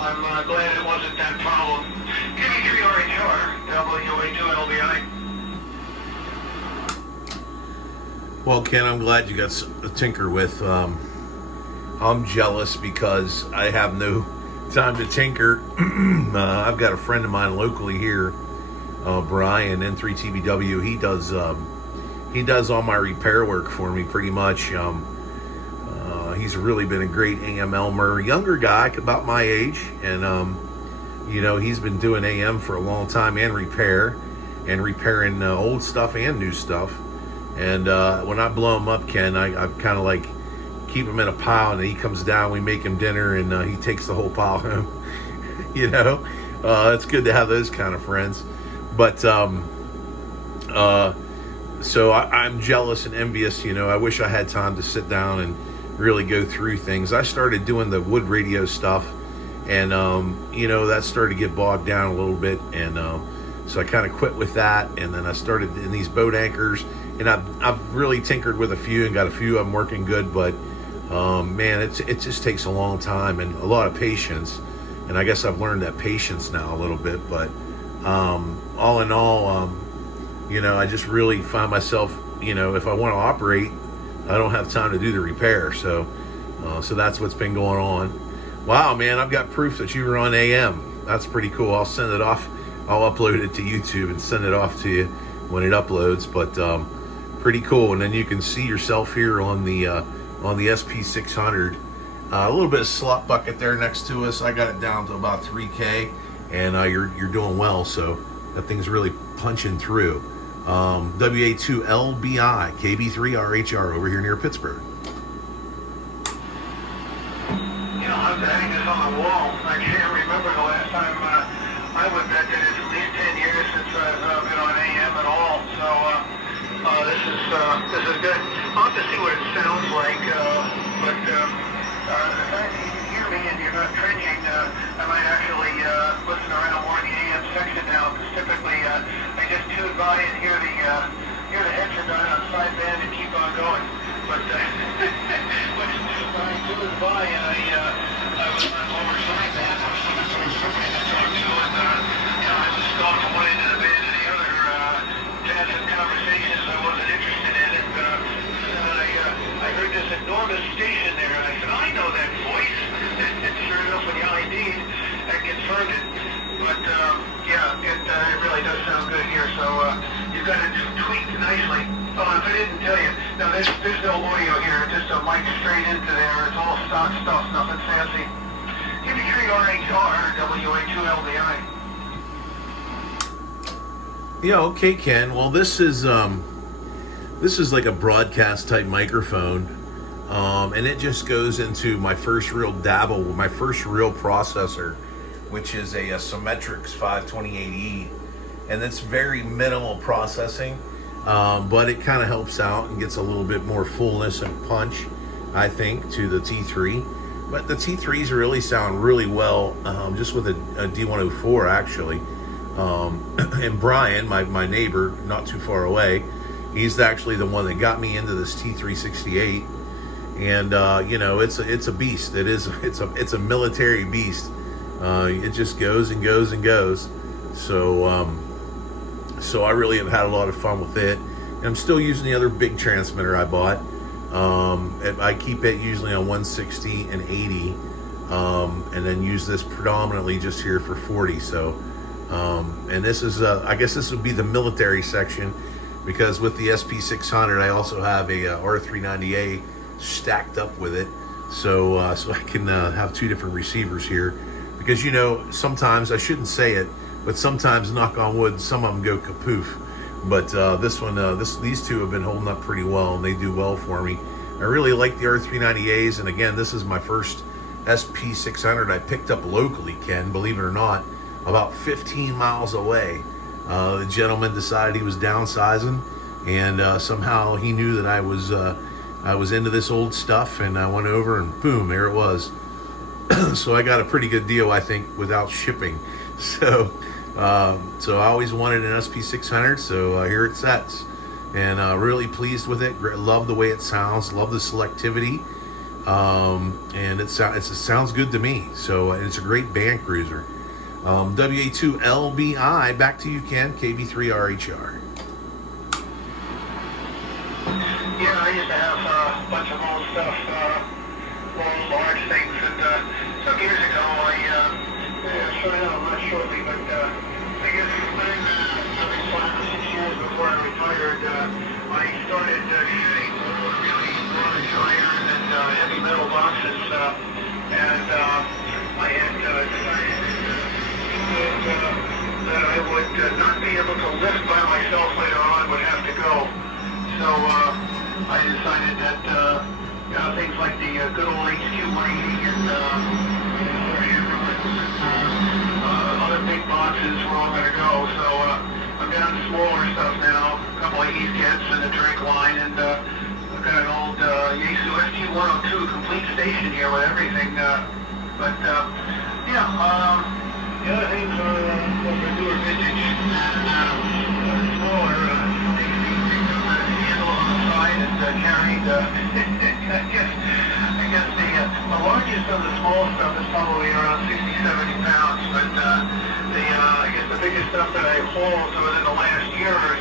I'm glad it wasn't that problem. KB3RHR, WA2LBI. Well, Ken, I'm glad you got to tinker with. I'm jealous because I have no time to tinker. I've got a friend of mine locally here, Brian, N3TBW. He does all my repair work for me pretty much. He's really been a great AM Elmer, younger guy, about my age, and you know, he's been doing AM for a long time and repairing old stuff and new stuff. And when I blow him up, Ken, I kind of like keep him in a pile, and he comes down, we make him dinner, and he takes the whole pile home. You know, it's good to have those kind of friends. But so I'm jealous and envious. You know, I wish I had time to sit down and really go through things. I started doing the wood radio stuff, and you know, that started to get bogged down a little bit, and so I kind of quit with that, and then I started in these boat anchors, and I've really tinkered with a few and got a few of them working good, but man, it just takes a long time and a lot of patience, and I guess I've learned that patience now a little bit. But all in all, you know, I just really find myself, you know, if I want to operate, I don't have time to do the repair. So that's what's been going on. Wow, man, I've got proof that you were on AM. That's pretty cool. I'll send it off. I'll upload it to YouTube and send it off to you when it uploads. But pretty cool. And then you can see yourself here on the SP600. A little bit of slot bucket there next to us. I got it down to about 3K, and you're doing well. So that thing's really punching through. WA2LBI KB3RHR over here near Pittsburgh. You know, I was adding this on the wall. I can't remember the last time I would bet that it's at least 10 years since I've been on AM at all. So this is good. I'll have to see what it sounds like. But the fact that you can hear me and you're not cringing, I might actually listen around more in the AM section now. Because typically I just tune by and hear the headset on sideband and keep on going. But when I tuned by and I was on lower sideband, I was looking for somebody to talk to, and you know, I was stalking one end of the band and the other, to have some conversations I wasn't interested in. And I heard this enormous station there, and I said, I know that voice. And sure enough, when you ID'd, that confirmed it. But yeah, it really does sound good here. So you've got it tweaked nicely. Oh, if I didn't tell you, now there's no audio here, just a mic straight into there. It's all stock stuff, nothing fancy. KB3RHR, WA2LBI. Yeah, okay, Ken. Well, this is like a broadcast type microphone, and it just goes into my first real dabble, my first real processor, which is a Symmetrix 528E, and it's very minimal processing, but it kind of helps out and gets a little bit more fullness and punch, I think, to the T3. But the T3s really sound really well, just with a D104 actually. And Brian, my neighbor, not too far away, he's actually the one that got me into this T368, and you know, it's a beast. It's a military beast. It just goes and goes and goes. So so I really have had a lot of fun with it. And I'm still using the other big transmitter I bought. I keep it usually on 160 and 80, and then use this predominantly just here for 40. So and this is I guess this would be the military section, because with the SP600 I also have a R390A stacked up with it, so so I can have two different receivers here, because you know, sometimes, I shouldn't say it, but sometimes, knock on wood, some of them go kapoof. But this one, these two have been holding up pretty well, and they do well for me. I really like the R390As, and again, this is my first SP600 I picked up locally, Ken, believe it or not, about 15 miles away. The gentleman decided he was downsizing, and somehow he knew that I was into this old stuff, and I went over, and boom, there it was. So I got a pretty good deal, I think, without shipping. So I always wanted an SP600, so here it sits, and really pleased with it. Love the way it sounds, love the selectivity. And it sounds good to me. So and it's a great band cruiser. WA2LBI, back to you, Ken, KB3RHR. Yeah, I used to have a bunch of old stuff, old large things, and some years ago started out, not shortly, but I guess within maybe 5 or 6 years before I retired, I started shooting really large iron and heavy metal boxes, and I had decided that I would not be able to lift by myself later on, would have to go. So I decided that things like the good old HQ180 and other big boxes were all going to go. So I'm down to smaller stuff now, a couple of E-Jets and a drink line, and I've got an old Yaesu FT102 complete station here with everything. But the other things are what we're doing vintage and smaller. And carried, I guess the largest of the small stuff is probably around 60, 70 pounds, but I guess the biggest stuff that I hauled within the last year or